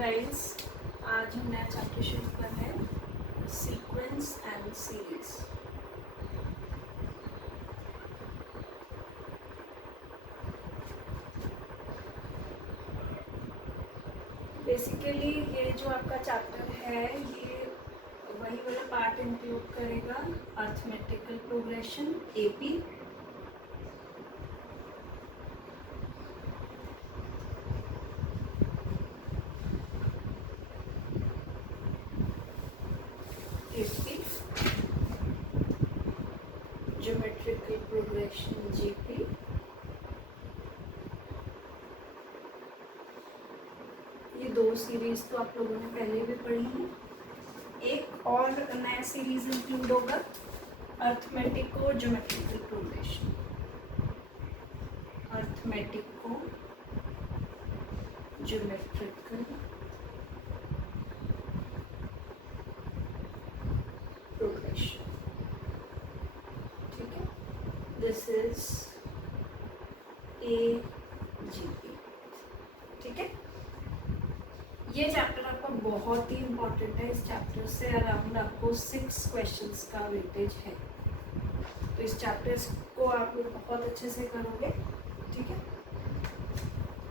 Guys, आज हम नया चैप्टर शुरू कर रहे हैं, सीक्वेंस एंड सीरीज। बेसिकली ये जो आपका चैप्टर है ये वही वाला पार्ट इंक्लूड करेगा arithmetical progression AP, geometrical progression GP, ये दो सीरीज तो आप लोगों ने पहले भी पढ़ी है। एक और नया सीरीज इंक्लूड होगा अर्थमेटिको ज्योमेट्रिकल प्रोग्रेशन, अर्थमेटिको ज्योमेट्रिकल प्रोग्रेशन। ठीक है, दिस इज AGP। ठीक है, ये चैप्टर आपका बहुत ही इम्पोर्टेंट है। इस चैप्टर से अराउंड आपको 6 क्वेश्चंस का वेटेज है, तो इस चैप्टर को आप लोग बहुत अच्छे से करोगे। ठीक है,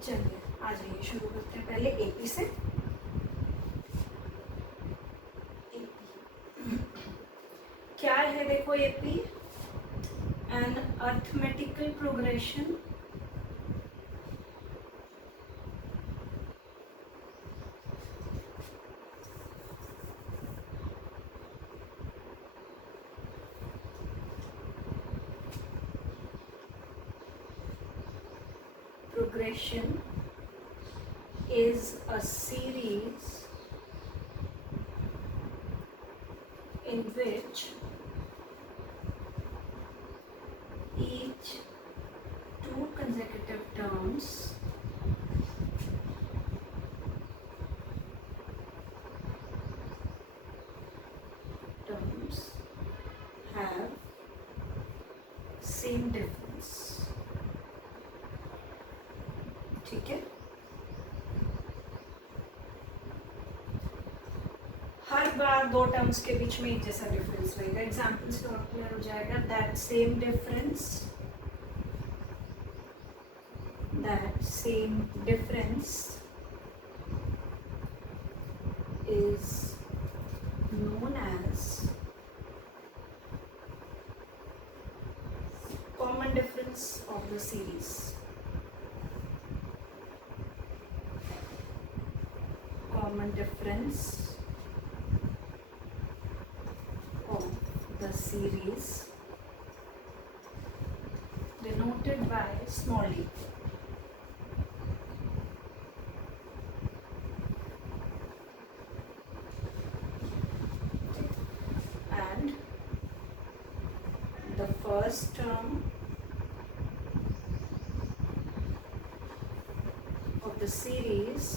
चलिए आ जाइए, शुरू करते हैं पहले एपी से। क्या है देखो, AP an arithmetical progression is a series in which each two consecutive terms have same difference। ठीक है, हर बार दो टर्म्स के बीच में एक जैसा डिफरेंस रहेगा। एग्जाम्पल से और क्लियर हो जाएगा। That same difference is known as common difference of the series। Common difference of the series denoted by small e। And the first term of the series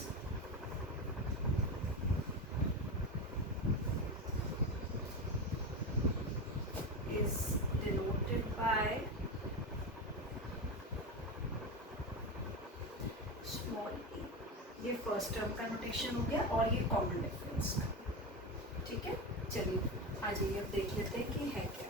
is denoted by small e। ये first term का notation हो गया और ये common difference का। ठीक है, चलिए आ जाइए, अब देख लेते हैं कि है क्या।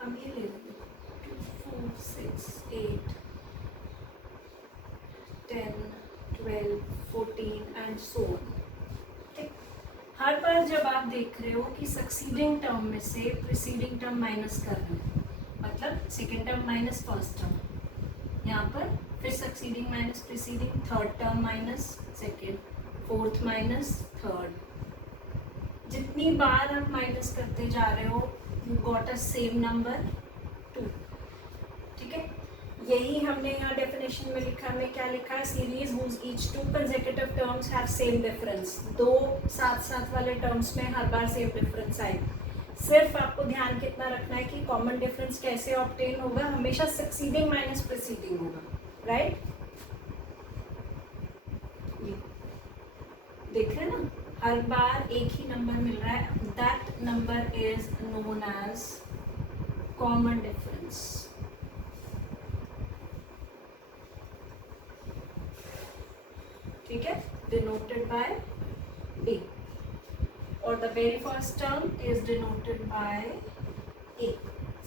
अब ये ले लेंगे 2, 4, 6, 8, 10, 12, 14 एंड सो ऑन। ठीक, हर बार जब आप देख रहे हो कि सक्सीडिंग टर्म में से प्रीसीडिंग टर्म माइनस कर रहे हैं, मतलब second term minus first term, यहाँ पर फिर succeeding minus preceding, third term minus second, fourth minus third, जितनी बार आप माइनस करते जा रहे हो you got a same number 2। ठीक है, यही हमने यहाँ डेफिनेशन में लिखा। हमने क्या लिखा है, series whose each two consecutive terms have same difference. दो साथ साथ वाले टर्म्स में हर बार सेम डिफरेंस आए। सिर्फ आपको ध्यान कितना रखना है कि कॉमन डिफरेंस कैसे ऑब्टेन होगा, हमेशा सक्सीडिंग माइनस प्रीसीडिंग होगा। राइट, देख रहे हैं ना, हर बार एक ही नंबर मिल रहा है। That number is known as common difference. ठीक है, डिनोटेड बाय बी, और the very first term is denoted by a,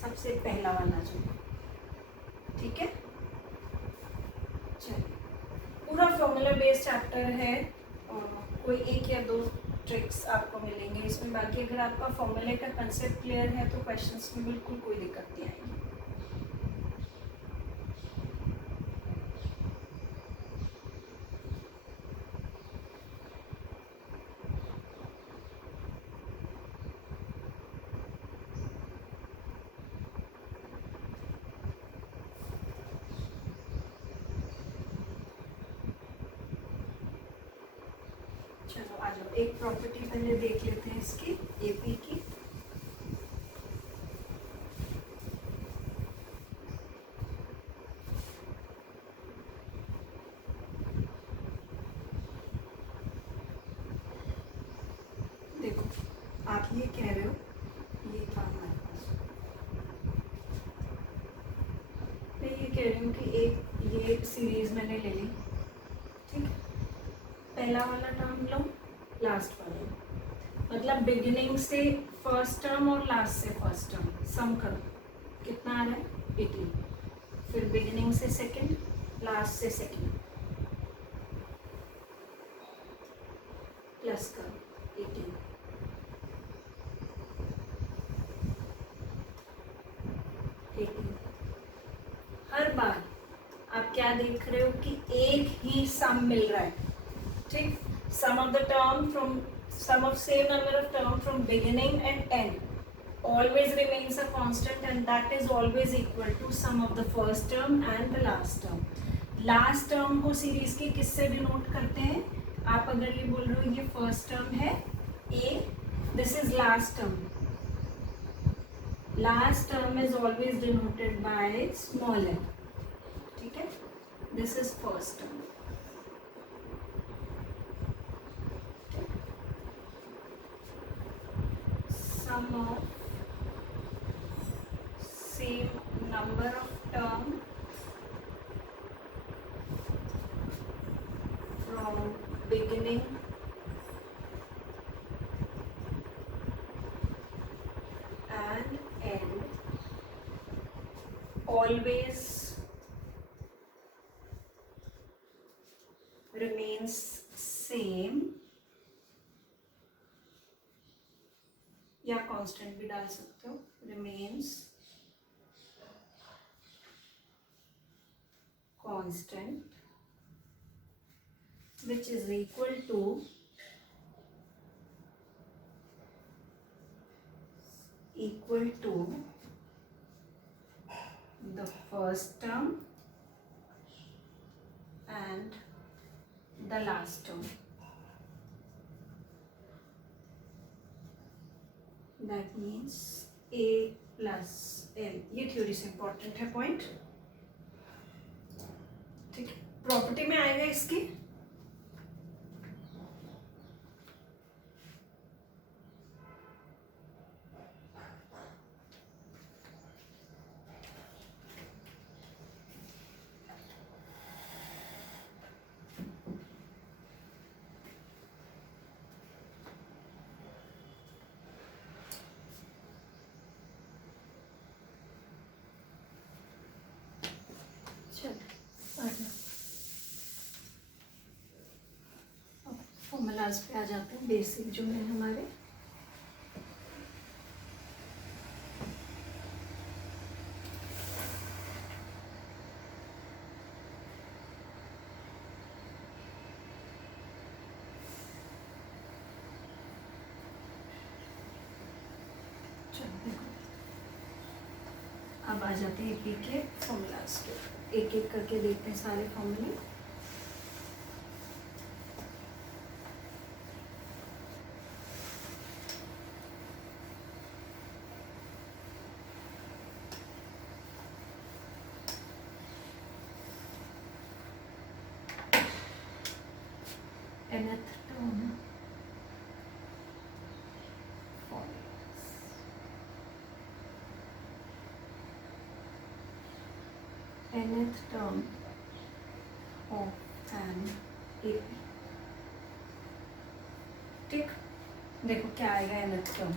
सबसे पहला वाला जो। ठीक है, चलिए, पूरा फॉर्मूला बेस्ड चैप्टर है, कोई एक या दो ट्रिक्स आपको मिलेंगे इसमें, बाकी अगर आपका फॉर्मूले का कंसेप्ट क्लियर है तो क्वेश्चंस में बिल्कुल कोई दिक्कत नहीं आएगी। चलो आ जाओ, एक प्रॉपर्टी पहले देख लेते हैं इसकी, एपी की। देखो, आप ये कह रहे हो, ये था हमारे पास, मैं ये कह रही हूँ कि एक ये सीरीज मैंने ले ली। ठीक है, पहला वाला टर्म लो, लास्ट वाला, मतलब बिगिनिंग से फर्स्ट टर्म और लास्ट से फर्स्ट टर्म सम करो, कितना आ रहा है 18, फिर बिगिनिंग से सेकंड, लास्ट से सेकंड, प्लस करो 18, हर बार आप क्या देख रहे हो कि एक ही सम मिल रहा है। ठीक, sum of the term from sum of same number of term from beginning and end always remains a constant, and that is always equal to sum of the first term and the last term. Last term को series के किससे denote करते हैं? आप अगर ये बोल रहे हो ये फर्स्ट टर्म है a, this is last term. Last term is always denoted by small m. ठीक है, this is first term. Sum of same number of term from beginning and end always remains same, या constant भी डाल सकते हो, remains constant, which is equal to the first term and the last term. That means a plus l. ये theory से important है point. ठीक है, प्रॉपर्टी में आएगा इसकी। फॉर्मूलाज पे आ जाते हैं, बेसिक जो है हमारे। अब आ जाते हैं एपी के फॉर्मूलाज के, एक एक करके देखते हैं सारे फॉर्मूले। nth term nth term of an AP। ठीक, देखो क्या आएगा nth टर्म।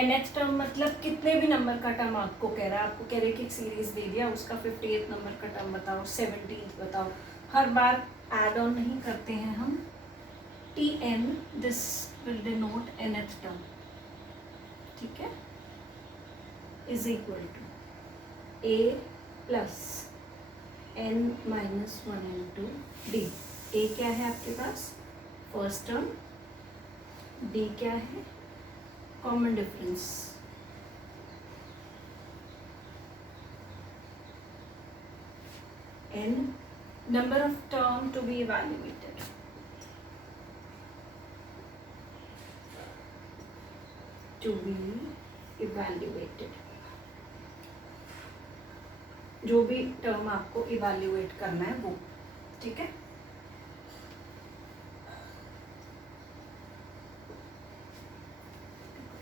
nth टर्म मतलब कितने भी नंबर का टर्म आपको कह रहा है, आपको कह रहे कि एक सीरीज दे दिया, उसका 58 नंबर का टर्म बताओ, 17 बताओ। हर बार एड ऑन नहीं करते हैं हम। Tn this will denote nth term, ठीक है, is equal to a plus n minus 1 into d. a क्या है आपके पास, फर्स्ट टर्म, d क्या है, common difference, n number of term to be evaluated, जो भी टर्म आपको इवैल्यूएट करना है वो, ठीक है।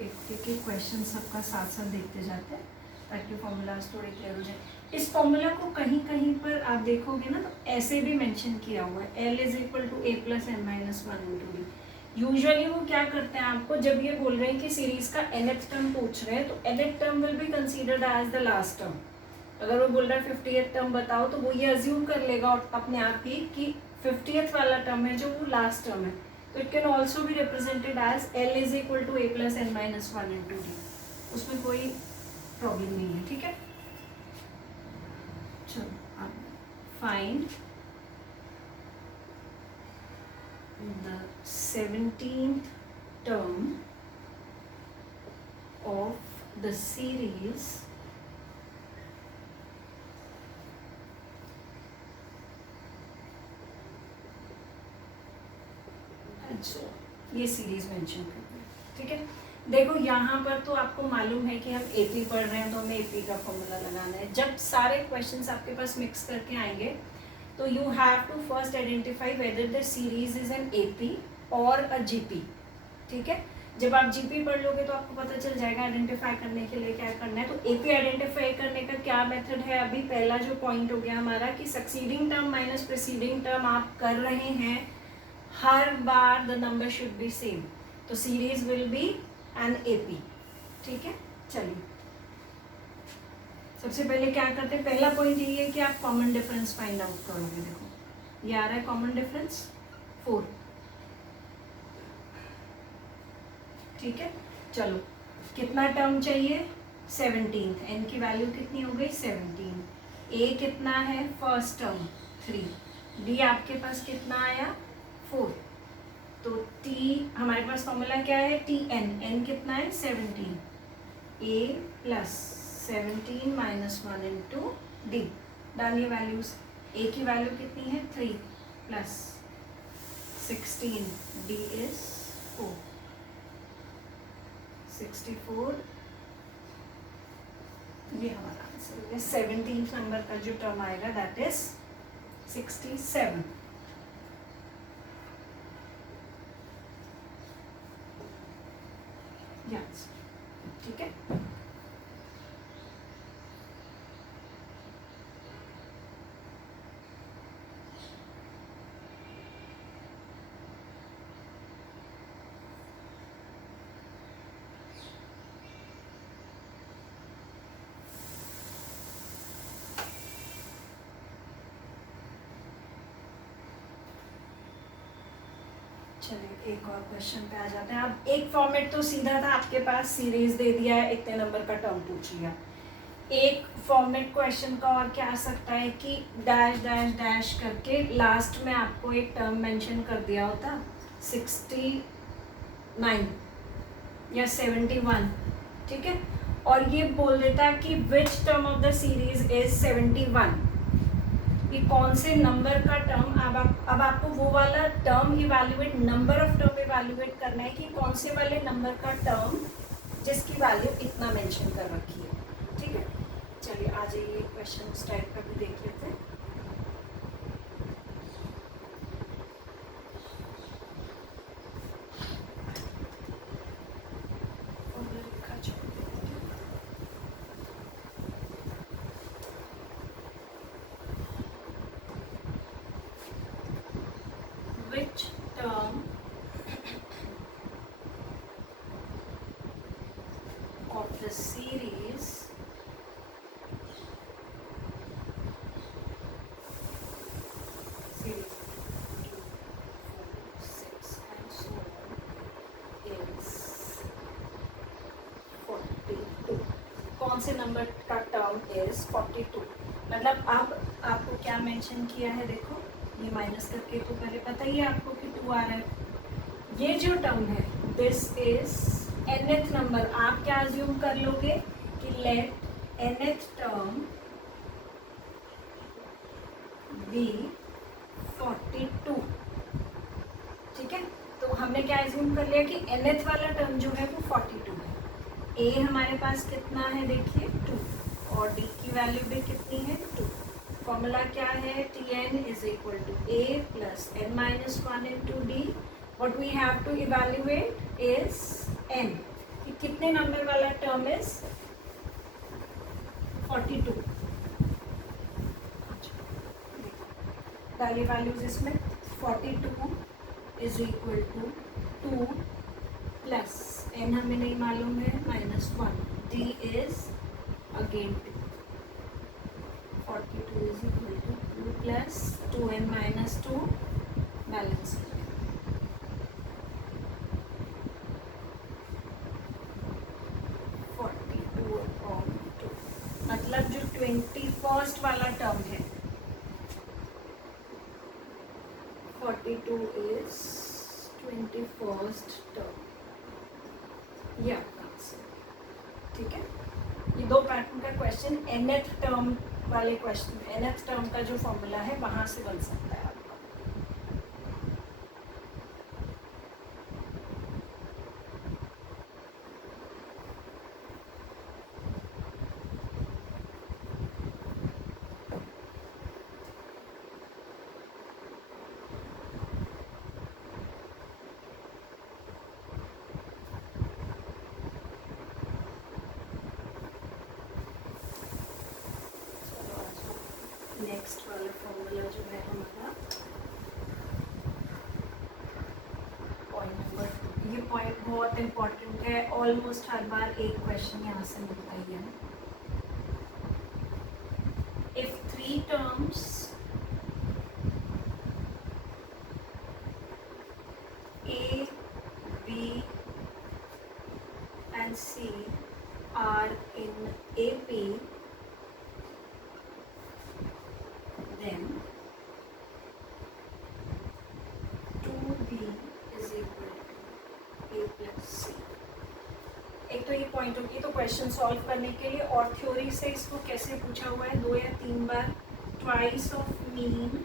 एक क्वेश्चन सबका साथ साथ देखते जाते हैं ताकि फॉर्मूलाज थोड़े क्लियर हो जाए। इस फॉर्मूला को कहीं कहीं पर आप देखोगे ना तो ऐसे भी मेंशन किया हुआ है, L is equal to a plus n minus 1 into d. Usually वो क्या करते हैं, आपको जब ये बोल रहे हैं कि सीरीज का nth टर्म पूछ रहे हैं तो nth term will be considered as the last term. अगर वो बोल रहा है 50th टर्म बताओ तो वो ये अज्यूम कर लेगा अपने आप ही कि 50th वाला टर्म है जो वो लास्ट टर्म है। तो it can also be represented as L is equal to a plus n minus 1 into d, उसमें कोई प्रॉब्लम नहीं है, ठीक है। चलो अब find the 17th term of the series ये सीरीज मेंशन करते हैं, ठीक है। देखो यहाँ पर तो आपको मालूम है कि हम एपी पढ़ रहे हैं तो हमें एपी का फॉर्मूला लगाना है। जब सारे क्वेश्चंस आपके पास मिक्स करके आएंगे तो you have to first identify whether the series is an AP और अ जीपी, ठीक है। जब आप जीपी पढ़ लोगे तो आपको पता चल जाएगा आइडेंटिफाई करने के लिए क्या करना है। तो एपी आइडेंटिफाई करने का क्या मेथड है, अभी पहला जो पॉइंट हो गया हमारा कि succeeding term minus preceding term आप कर रहे हैं, हर बार the number should be same, तो series will be an AP, ठीक है। चलिए सबसे पहले क्या करते हैं, पहला पॉइंट यही है कि आप कॉमन डिफरेंस फाइंड आउट करोगे। देखो ये आ रहा है कॉमन डिफरेंस 4, ठीक है। चलो कितना टर्म चाहिए, 17, n की वैल्यू कितनी हो गई 17, a कितना है फर्स्ट टर्म 3, d आपके पास कितना आया 4, तो t हमारे पास फॉर्मूला क्या है Tn, n कितना है 17, a plus 17 minus 1 into D. डालिए वैल्यूज, a की वैल्यू कितनी है 3 प्लस 16, d इज 4, 64, ये हमारा आंसर है। 17th नंबर का जो टर्म आएगा दैट इज 67। यस, ठीक है। चलिए एक और क्वेश्चन पे आ जाते हैं। अब एक फॉर्मेट तो सीधा था, आपके पास सीरीज दे दिया है, इतने नंबर का टर्म पूछ लिया। एक फॉर्मेट क्वेश्चन का और क्या आ सकता है कि डैश डैश डैश करके लास्ट में आपको एक टर्म मेंशन कर दिया होता 69 या 71, ठीक है, और ये बोल देता कि which term of the series is 71, कि कौन से नंबर का टर्म। अब आपको वो वाला term evaluate, number of term evaluate करना है कि कौन से वाले नंबर का टर्म जिसकी वैल्यू इतना मेंशन कर रखी है, ठीक है। चलिए आ जाइए क्वेश्चन इस टाइप का भी देख लेते हैं। 0, 2, 4, 6 and so on is 42. कौन से नंबर का टर्म इज 42? मतलब अब आपको क्या मेंशन किया है, देखो ये माइनस करके तो पहले पता ही है आपको कि 2 आ रहा है। ये जो टर्म है दिस इज nth नंबर। आप क्या अज्यूम कर लोगे कि लेट nth टर्म बी 42, ठीक है। तो हमने क्या अज्यूम कर लिया कि nth वाला टर्म जो है वो 42 है। a हमारे पास कितना है देखिए 2 और d की वैल्यू भी कितनी है 2। फॉर्मूला क्या है Tn is equal to a plus n minus 1 into d. What we have to evaluate is n, कि कितने नंबर वाला टर्म इज 42। पहली वैल्यूज इसमें 42 is equal to 2 plus n हमें नहीं मालूम है -1, d इज again 42 is equal to 2 plus 2n minus 2 balance. 42 upon 2 मतलब जो 21st वाला टर्म है 42 is 21st टर्म, ये आपका आंसर, ठीक है। ये दो पैटर्न का क्वेश्चन nth टर्म वाले क्वेश्चन, nth टर्म का जो फॉर्मूला है वहां से बन सकता है आपका। नेक्स्ट वाला फॉर्मूला जो है हमारा पॉइंट नंबर 2। ये पॉइंट बहुत इंपॉर्टेंट है, ऑलमोस्ट हर बार एक क्वेश्चन यहाँ से मिलता ही है। If 3 terms A, B and C are in AP, then 2B is equal to A plus C। एक तो ये पॉइंट होगी तो क्वेश्चन सॉल्व करने के लिए, और थ्योरी से इसको कैसे पूछा हुआ है 2 या 3 बार, twice of mean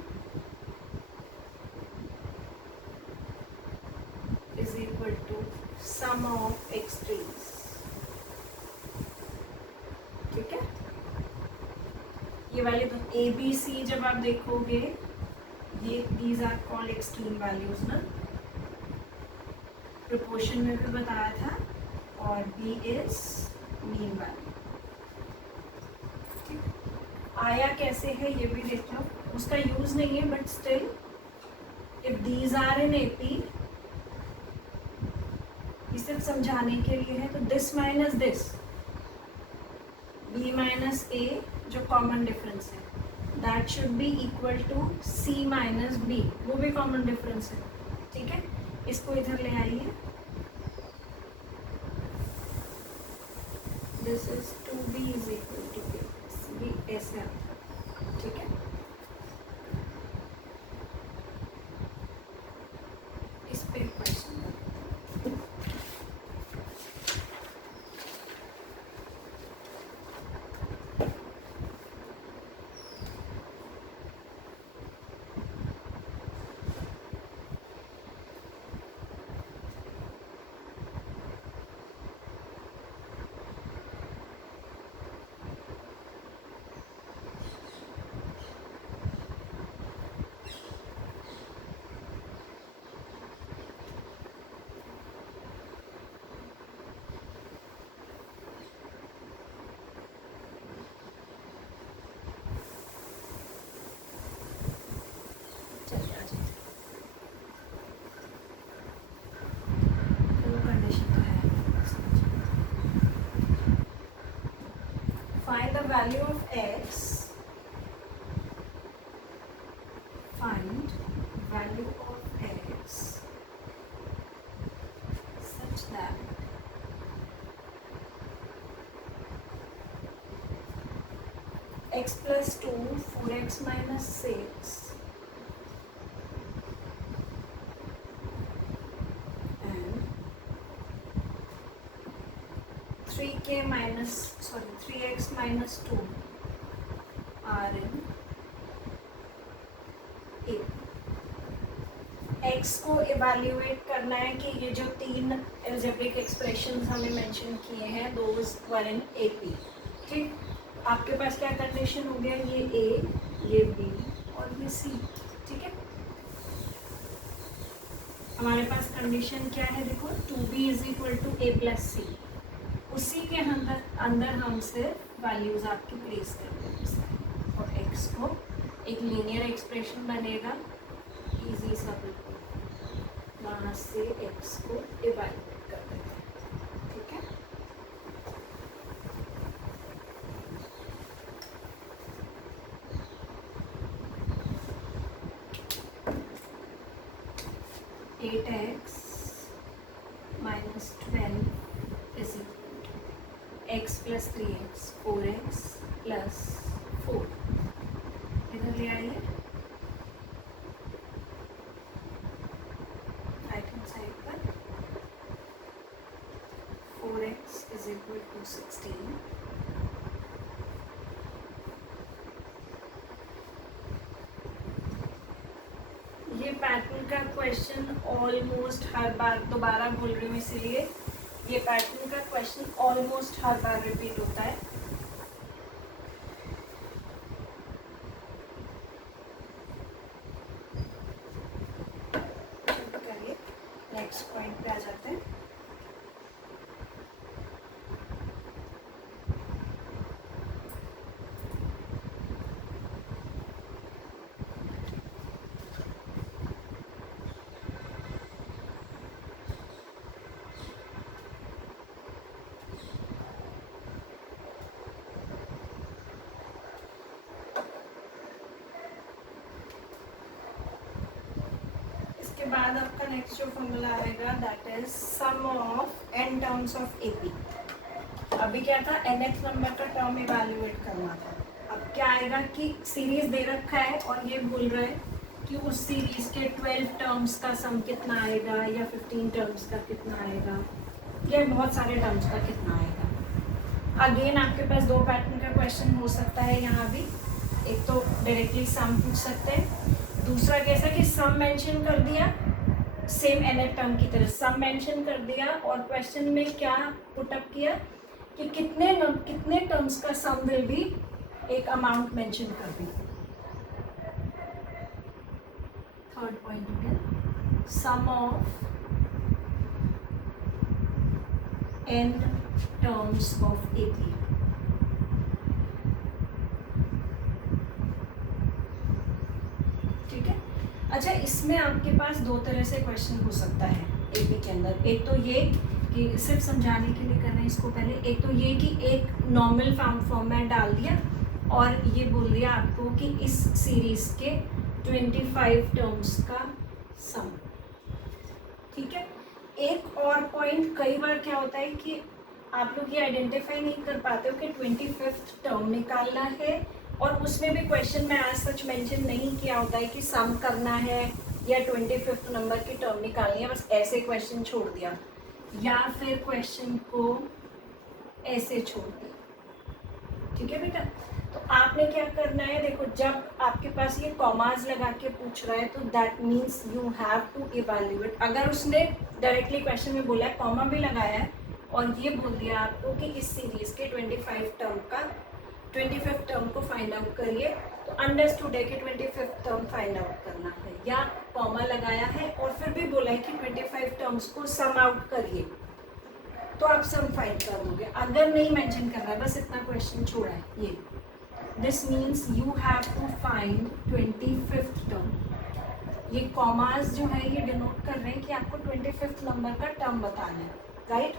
is equal to sum of extremes, ठीक है। ये वाले तो ए बी सी जब आप देखोगे ये these are called extreme values ना, प्रोपोर्शन में भी बताया था, और बी इज मीन वैल्यू। आया कैसे है ये भी देख लो, उसका यूज नहीं है but still if these are in AP, ये सिर्फ समझाने के लिए है। तो this minus this, B minus A जो कॉमन डिफरेंस है, that should be equal to C minus B, वो भी कॉमन डिफरेंस है, ठीक है। इसको इधर ले आइए, this is 2b is equal to B, ऐसे आता है, ठीक है। इस पे question find the value of x, find x plus 2, 4x minus 6 and 3x minus 2 are in A. x को इवैल्यूएट करना है कि ये जो तीन एल्जेब्रिक एक्सप्रेशंस हमें मेंशन किए हैं दोज वर इन AP. ठीक, आपके पास क्या कंडीशन हो गया, ये A, ये B और ये C. ठीक है, हमारे पास कंडीशन क्या है, देखो 2B is equal to A plus C. उसी के अंदर हम सिर्फ वैल्यूज आपकी प्लेस कर देंगे और x को एक लीनियर एक्सप्रेशन बनेगा इजी सा, बिल्कुल वहाँ से x को इवैल्यूएट कर देते हैं. ठीक है, eight x minus 12 is x plus 3x, 4x प्लस 4. इधर ले आइए, राइट हैंड साइड पर 4x इज इक्वल टू 16. ये पैटर्न का क्वेश्चन ऑलमोस्ट हर बार, दोबारा बोल रही हूँ इसीलिए, ये पैटर्न का क्वेश्चन ऑलमोस्ट हर बार रिपीट होता है. नेक्स्ट पॉइंट पे आ जाते हैं. इसके बाद आपका नेक्स्ट जो फॉर्मूला आएगा that is sum of n terms of AP. अभी क्या था, nth नंबर का टर्म इवैल्यूएट करना था. अब क्या आएगा कि सीरीज दे रखा है और ये बोल रहा है कि उस सीरीज के 12 टर्म्स का सम कितना आएगा या 15 टर्म्स का कितना आएगा या बहुत सारे टर्म्स का कितना आएगा. अगेन आपके पास दो पैटर्न का क्वेश्चन हो सकता है यहाँ भी. एक तो डायरेक्टली सम पूछ सकते हैं, दूसरा कैसा कि सम मेंशन कर दिया सेम nth टर्म की तरह सम मेंशन कर दिया और क्वेश्चन में क्या पुटअप किया कि कितने टर्म्स का सम विल भी एक अमाउंट मेंशन कर दी. थर्ड पॉइंट हो गया sum of n terms of AP. ठीक है, अच्छा इसमें आपके पास दो तरह से क्वेश्चन हो सकता है AP के अंदर. एक तो ये कि सिर्फ समझाने के लिए करना है इसको पहले, एक तो ये कि एक नॉर्मल फॉर्मेट डाल दिया और ये बोल दिया आपको कि इस सीरीज के 25 टर्म्स का सम. ठीक है, एक और पॉइंट, कई बार क्या होता है कि आप लोग ये आइडेंटिफाई नहीं कर पाते हो कि 25th टर्म निकालना है और उसमें भी क्वेश्चन में आज सच मेंशन नहीं किया होता है कि सम करना है या 25th नंबर की टर्म निकालनी है, बस ऐसे क्वेश्चन छोड़ दिया या फिर क्वेश्चन को ऐसे छोड़ दिया. ठीक है बेटा, तो आपने क्या करना है, देखो जब आपके पास ये कॉमाज लगा के पूछ रहा है तो that means you have to evaluate. अगर उसने डायरेक्टली क्वेश्चन में बोला है, कॉमा भी लगाया है और ये बोल दिया आपको कि इस सीरीज के 25 टर्म का 25th टर्म को फाइंड आउट करिए, तो अंडरस्टूड है कि 25th टर्म फाइंड आउट करना है, या कॉमा लगाया है और फिर भी बोला है कि 25 टर्म्स को सम आउट करिए, तो आप सम फाइंड कर दोगे. अगर नहीं मेंशन कर रहा है, बस इतना क्वेश्चन छोड़ा है ये, this means you have to find 25th term. ये कॉमास जो है ये डिनोट कर रहे हैं कि आपको 25th नंबर का टर्म बताना है, राइट.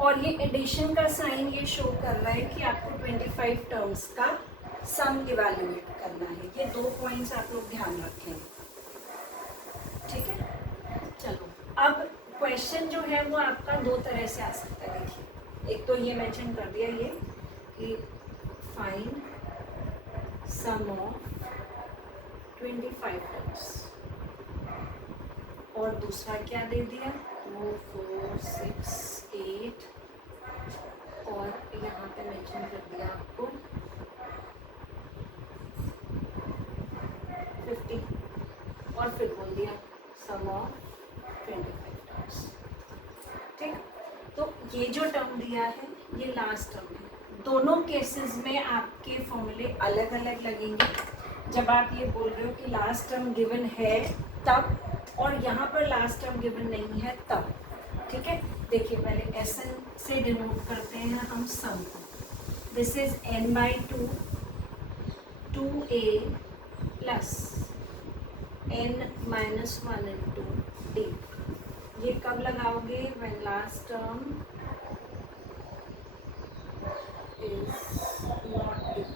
और ये एडिशन का साइन ये शो कर रहा है कि आपको 25 टर्म्स का सम इवैल्यूएट करना है. ये दो पॉइंट्स आप लोग ध्यान रखें. ठीक है, चलो अब क्वेश्चन जो है वो आपका दो तरह से आ सकता है. देखिए, एक तो ये मेंशन कर दिया ये कि फाइंड सम ऑफ 25 टर्म्स। और दूसरा क्या दे दिया, 2 4 6 8 और यहाँ पे मेंशन कर दिया आपको 50 और फिर बोल दिया सम ऑफ 25 टर्म्स। ठीक, तो ये जो टर्म दिया है ये लास्ट टर्म है। दोनों केसेस में आपके फॉर्मूले अलग अलग लगेंगे। जब आप ये बोल रहे हो कि लास्ट टर्म गिवन है तब, और यहाँ पर लास्ट टर्म गिवन नहीं है तब। ठीक है, देखिए पहले एसएन से डिनोट करते हैं हम सम को। This is n/2 2a plus n-1 into d। ये कब लगाओगे, when last term is not given.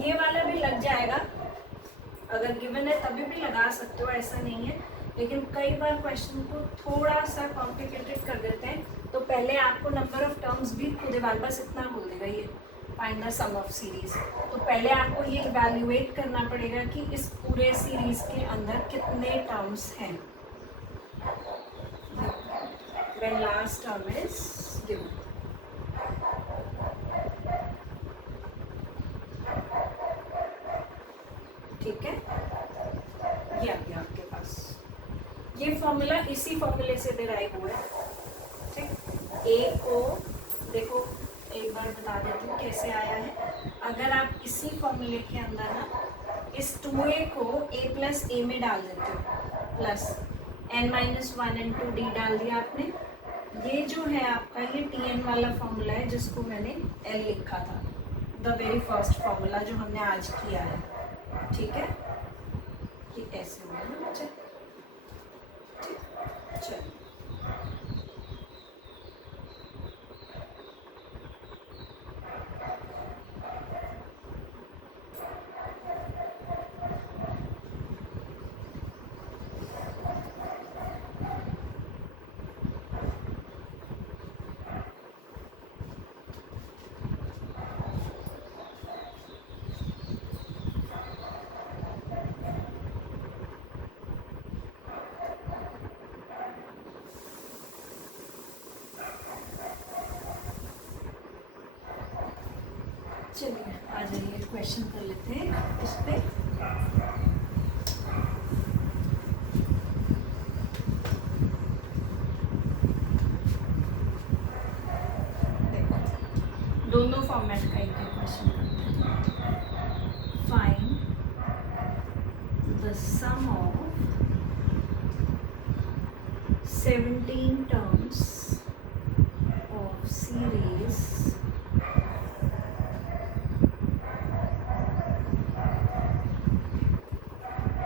ये वाला भी लग जाएगा, अगर गिवन है तभी भी लगा सकते हो, ऐसा नहीं है। लेकिन कई बार क्वेश्चन को थोड़ा सा कॉम्प्लिकेटेड कर देते हैं, तो पहले आपको नंबर ऑफ टर्म्स भी खुद ही बस इतना बोल देगा, ये find the sum of series. तो पहले आपको ये इवैल्यूएट करना पड़ेगा कि इस पूरे सीरीज के अंदर कितने टर्म्स हैं when last term is given। ठीक है, ये आ गया आपके पास। ये फॉर्मूला इसी फॉर्मूले से डिराइव हुआ है। ठीक, ए को देखो एक बार बता देती हूँ कैसे आया है। अगर आप इसी फॉर्मूले के अंदर ना इस 2a को a प्लस ए में डाल देते हो, प्लस n-1 इंटू डी डाल दिया आपने। ये जो है आपका ये tn वाला फॉर्मूला है जिसको मैंने l लिखा था, द वेरी फर्स्ट फॉर्मूला जो हमने आज किया है। ठीक है, ये ऐसे हुआ ना बच्चे। ठीक, चलो चलिए आ जाइए, क्वेश्चन कर लेते हैं इस पे। देखो दोनों फॉर्मेट का एक क्वेश्चन करते हैं। Find the sum of 17 terms of series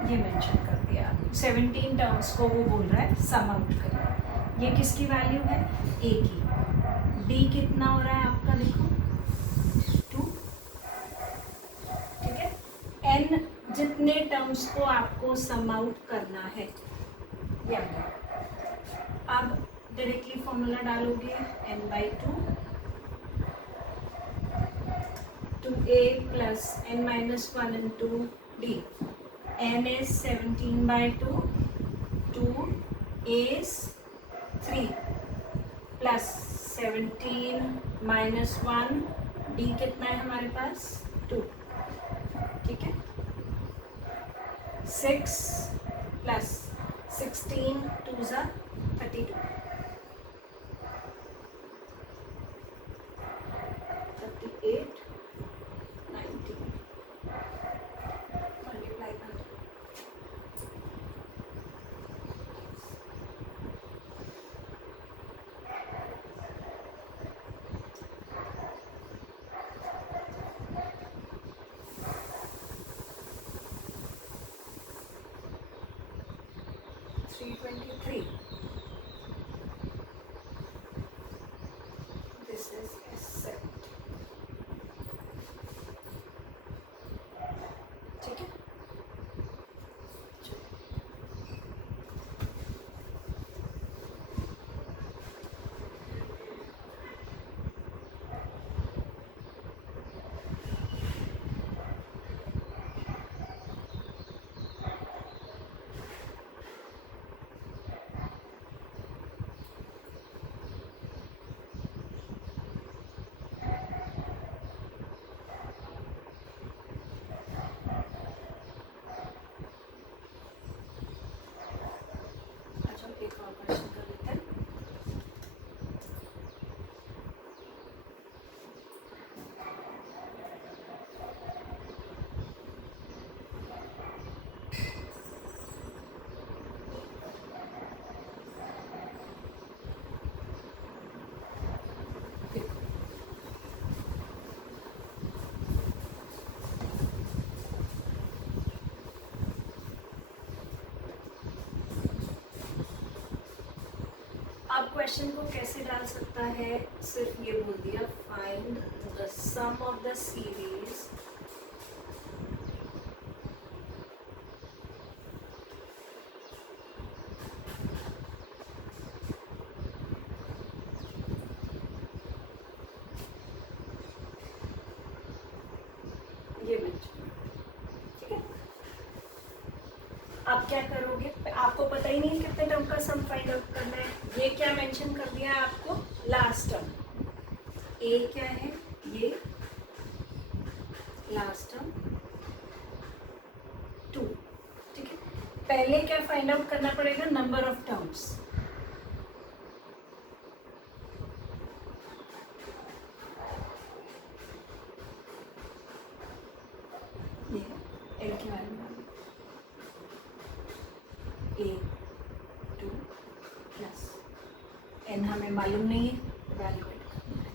ये मेंशन कर दिया। 17 टर्म्स को वो बोल रहा है सम आउट करना। ये किसकी वैल्यू है, ए की। डी कितना हो रहा है आपका, देखो 2। ठीक है, एन जितने टर्म्स को आपको सम आउट करना है ये। अब डायरेक्टली फॉर्मूला डालोगे n/2 2a plus n-1 into D. n is 17/2, 2 is 3 plus 17 minus 1, d कितना है हमारे पास 2। ठीक है, 6 प्लस 16 2 ज़ा 32, 38 90 मल्टीप्लाई कर 323। This is S70। ठीक है, क्वेश्चन को कैसे डाल सकता है, सिर्फ ये बोल दिया find the sum of the series ये मेंशन, ठीक है। आप क्या करोगे, आपको पता ही नहीं कितने टर्म का सम फाइंड आउट करना है, ये क्या मेंशन कर दिया है आपको, लास्ट टर्म। ए क्या है, ये लास्ट टर्म 2, ठीक है। पहले क्या फाइंड आउट करना पड़ेगा, नंबर ऑफ टर्म्स। ये एल के बारे में A2 प्लस n हमें मालूम नहीं है, इवैल्यूएट करना है।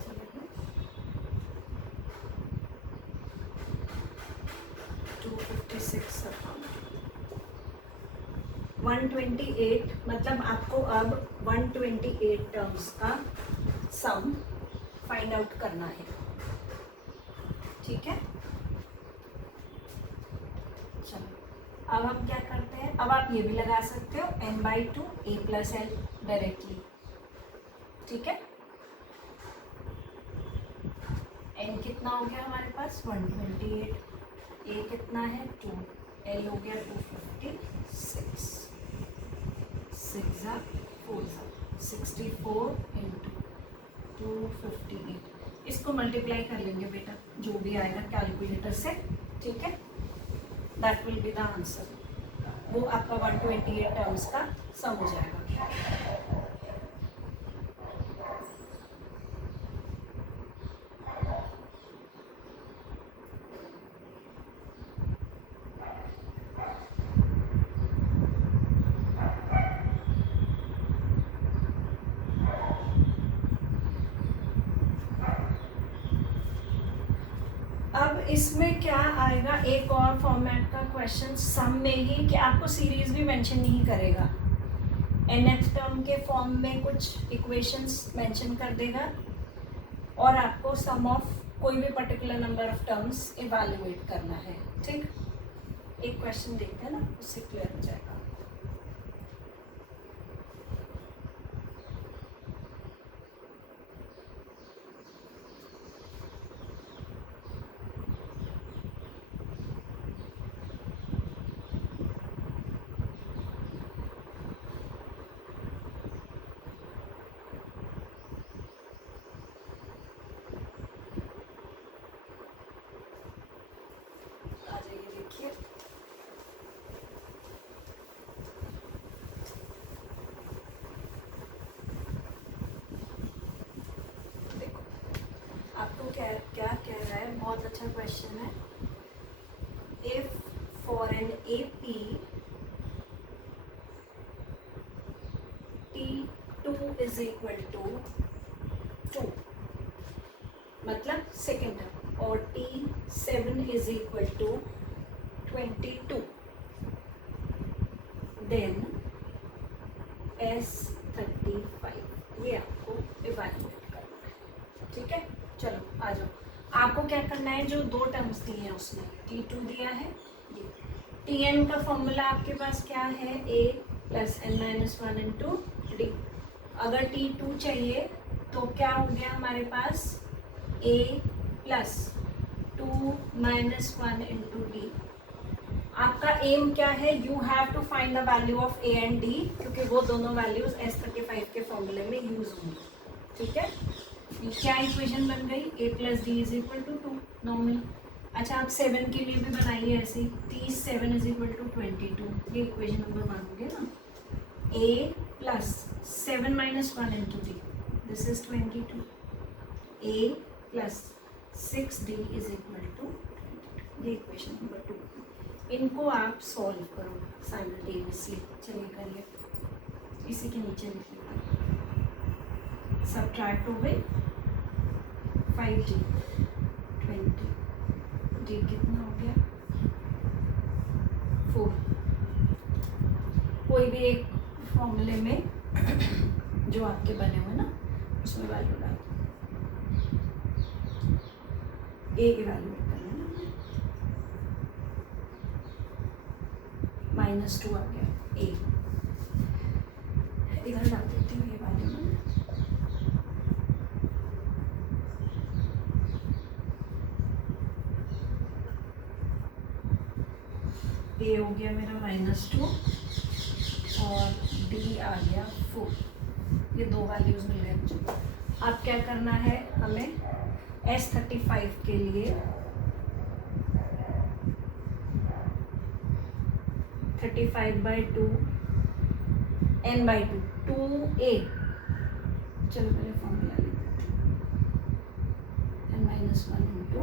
चलिए 256 अपॉन 128, मतलब आपको अब 128 टर्म्स का सम फाइंड आउट करना है, ठीक है। चलो अब हम क्या करते हैं, अब आप ये भी लगा सकते हो n/2 a + l डायरेक्टली, ठीक है। n कितना हो गया हमारे पास 128, a कितना है 2, l हो गया 256, 6 4 64 × 258, इसको मल्टीप्लाई कर लेंगे बेटा, जो भी आएगा कैलकुलेटर से, ठीक है। That will be the answer, वो आपका 128 टर्म्स का सम हो जाएगा। अब इसमें क्या आएगा, एक और फॉर्मेट का क्वेश्चन सम में ही, कि आपको सीरीज भी मेंशन नहीं करेगा, nth टर्म के फॉर्म में कुछ इक्वेशंस मेंशन कर देगा और आपको सम ऑफ कोई भी particular number of terms evaluate करना है, ठीक। एक क्वेश्चन देखते हैं ना, उससे क्लियर हो जाएगा। देखो आपको क्या क्या कह रहा है, बहुत अच्छा क्वेश्चन है। If for an AP T2 is equal to 2, मतलब सेकेंड टर्म, और T7 is equal to 22, then S35, ये आपको इवैल्यूएट करना है, ठीक है। चलो आ जाओ, आपको क्या करना है, जो दो टर्म्स दिए हैं उसमें T2 दिया है, ये Tn का फॉर्मूला आपके पास क्या है, a + n - 1 × d। अगर T2 चाहिए तो क्या हो गया हमारे पास, a + 2 - 1 × d। आपका एम क्या है, you have to find the value of a and d, क्योंकि वो दोनों वैल्यूज S35 के फॉर्मूले में यूज होंगी, ठीक है। ये क्या इक्वेशन बन गई, a + d = 2 नॉर्मल। अच्छा आप 7 के लिए भी बनाइए ऐसे, 37 = 22, ये इक्वेशन नंबर मानोगे ना, a + 7 - 1 × d, this is 22, a + 6d = 22, ये इक्वेशन नंबर 2। इनको आप सॉल्व करो साइमल्टेनियसली, चलिए करिए, इसी के नीचे लिख लीजिए, सब्ट्रैक्ट हो गई 5d 20, d कितना हो गया 4। कोई भी एक फॉर्मूले में जो आपके बने हुए ना उसमें वैल्यू डाल दो, ए इवेल्युएट करना है ना, -2 आ गया ए, इधर डाल देती हूँ ये वाले में, ए हो गया मेरा -2 और डी आ गया 4। ये दो वैल्यूज मिल गए मुझे। अब क्या करना है हमें, S35 के लिए 35/2 n/2 2a, चलो पहले फॉर्मूला लिख देते हैं, n-1 into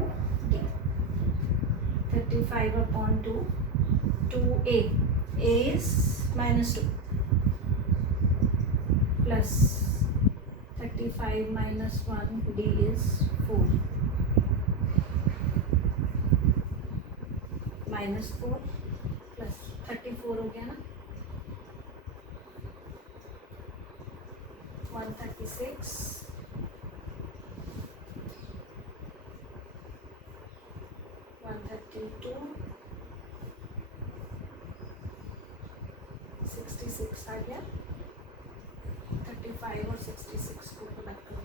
d, 35/2 2a, a is -2 plus 35 - 1 d is 4 -4 plus 34 हो गया ना, 136 132 66 आ गया, 35 और 66 को प्रोडक्ट करो,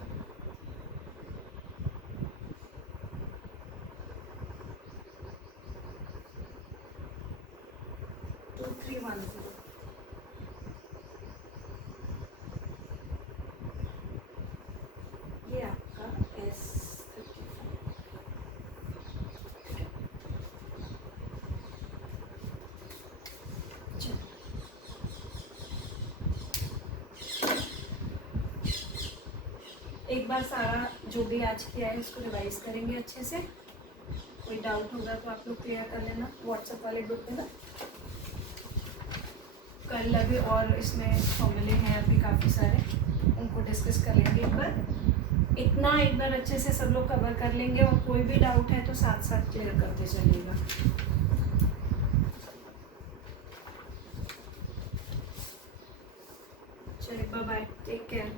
2310, ये आपका S35। एक बार सारा जो भी आज किया है इसको रिवाइज करेंगे अच्छे से, कोई डाउट होगा तो आप लोग क्लियर कर लेना व्हाट्सएप वाले ग्रुप में ना। कल अभी और इसमें फॉर्मूले हैं अभी काफ़ी सारे, उनको डिस्कस कर लेंगे एक बार, इतना एक बार अच्छे से सब लोग कवर कर लेंगे, और कोई भी डाउट है तो साथ साथ क्लियर करते चलिएगा। चलिए बाय बाय, टेक केयर।